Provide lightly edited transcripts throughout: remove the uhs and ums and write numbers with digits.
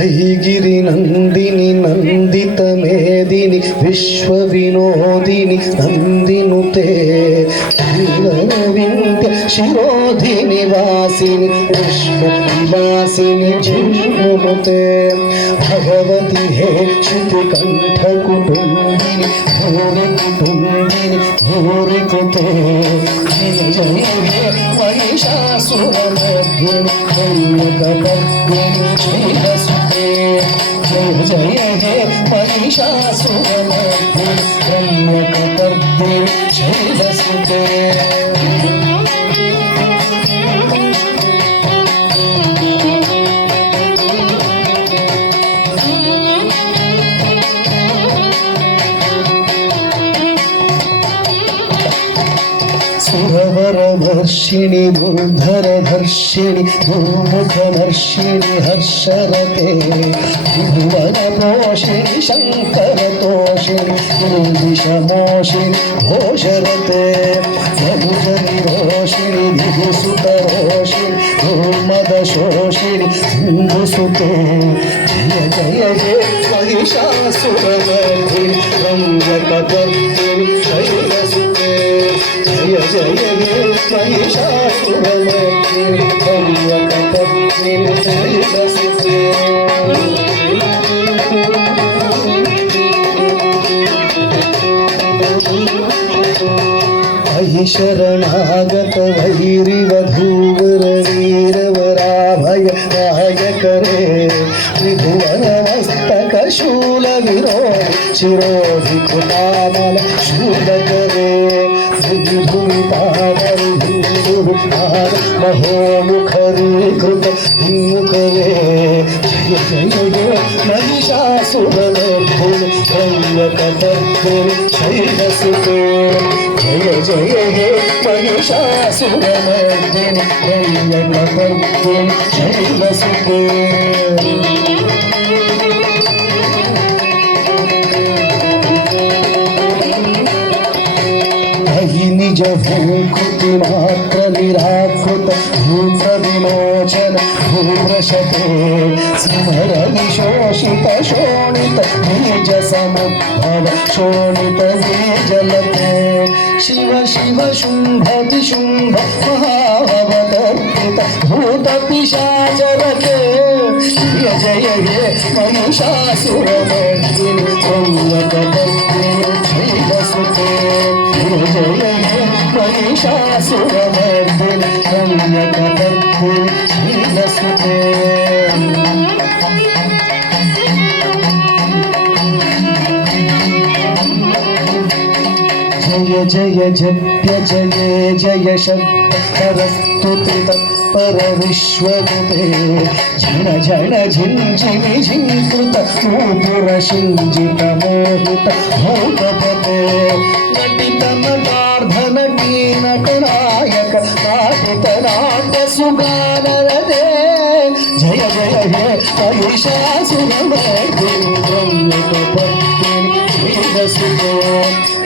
ऐगिरि नंदिनी नंदित मेदिनी विश्व विनोदिनी नंदिनुते विंध्य शिरोधिनी वासिनी विश्व विलासिनी जिष्णुनुते भगवती हे श्रुति कंठ कुटुंबिनी भूरि कुटुंबिनी भूरि कुते जय हे महिषासुरमर्दिनी कन्यकपर्दिनी श्रीरसुते जय जय हे महिषासुरमर्दिनी कन्यकपर्दिनी श्रीरसुते सुरवरवर्षिणि दुर्धरधर्षिणि दुर्मुखदर्शिनि हर्षरते भुवनपोषिणि शङ्करतोषिणि दुर्विषमोषिणि घोषरते मधुजनिरोषिणि दिगुसुतरोषिणि दुर्मदशोषिणि सिन्धुसुते जय जय हे महिषासुरमर्दिनि रङ्गकपर्दिनि शैलसुते जय जय हे महिषासुरमर्दिनि कन्यकपर्दिनि शैलसुते अहि शरणागत वैरिवधूवर वीरवराभय नायकरे त्रिभुवनमस्तक शूल विरोध शिरोधिकृतामल शूलकरे महोमुखरीकृत हिमुखरे जय जय हे महिषासुरमर्दिनि कन्यकपर्दिनि शैलसुते जय जय हे महिषासुरमर्दिनि कन्यकपर्दिनि शैलसुते निज भूकृति मात्र निराकृत भूत विमोचन भूवृषते स्मर विशोषित शोणित बीज समुद्भव शोणित बीजलते शिव शिव शुंभ विशुंभ महावतर्पित भूत पिशाचरते जय जय हे महिषासुरमर्दिनि कन्यकपर्दिनि शैलसुते जय हे महिषासुरमर्दिनि कन्यकपर्दिनि शैलसुते जय जय जप्य जय जय शब्द परस्तुति तत्पर विश्वगते झण झण झिञ्झिमि झिङ्कृत नूपुर शिञ्जित मोहित भोगपते नटित नटार्धनटी नटनायक नाटित नाट्य सुगानरते जय जय हे महिषासुरमर्दिनि कन्यकपर्दिनि शैलसुते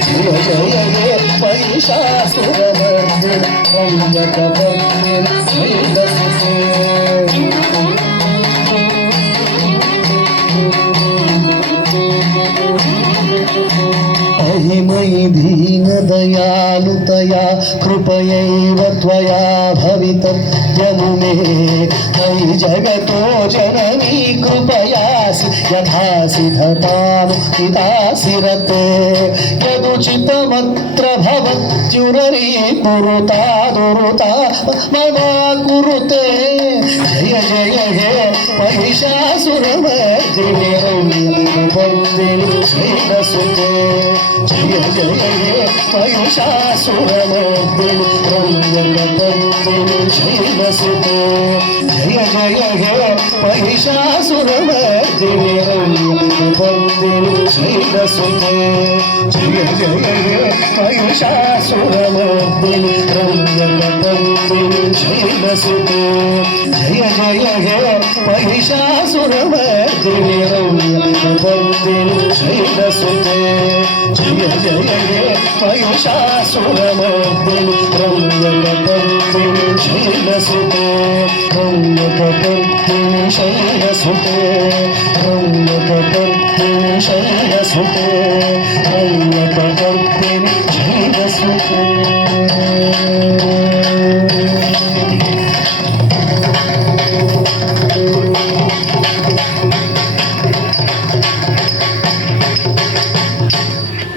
जय जय हे महिषासुरमर्दिनि कन्यकपर्दिनि शैलसुते अहि मयि दीनदयालुतया कृपयैव त्वया भवितव्यमुमे मयि जगतो जननी कृपयासि यथासि धतानुहितासि रते यदुचितमत्र भवत्युररी कुरुता दुरुता ममा कुरुते जय जय हे महिषासुरमर्दिनि कन्यकपर्दिनि शैलसुते जय जय हे महिषासुरमर्दिनि कन्यकपर्दिनि शैलसुते जय जय हे महिषासुरमर्दिनि कन्यकपर्दिनि शैलसुते जय जय हे महिषासुरमर्दिनि कन्यकपर्दिनि शैलसुते जय जय हे महिषासुरमर्दिनि रम्यकपर्दिनि शैलसुते जय जय हे महिषासुरमर्दिनि रम्यकपर्दिनि शैलसुते रम्यकपर्दिनि शैलसुते रम्यकपर्दिनि शैलसुते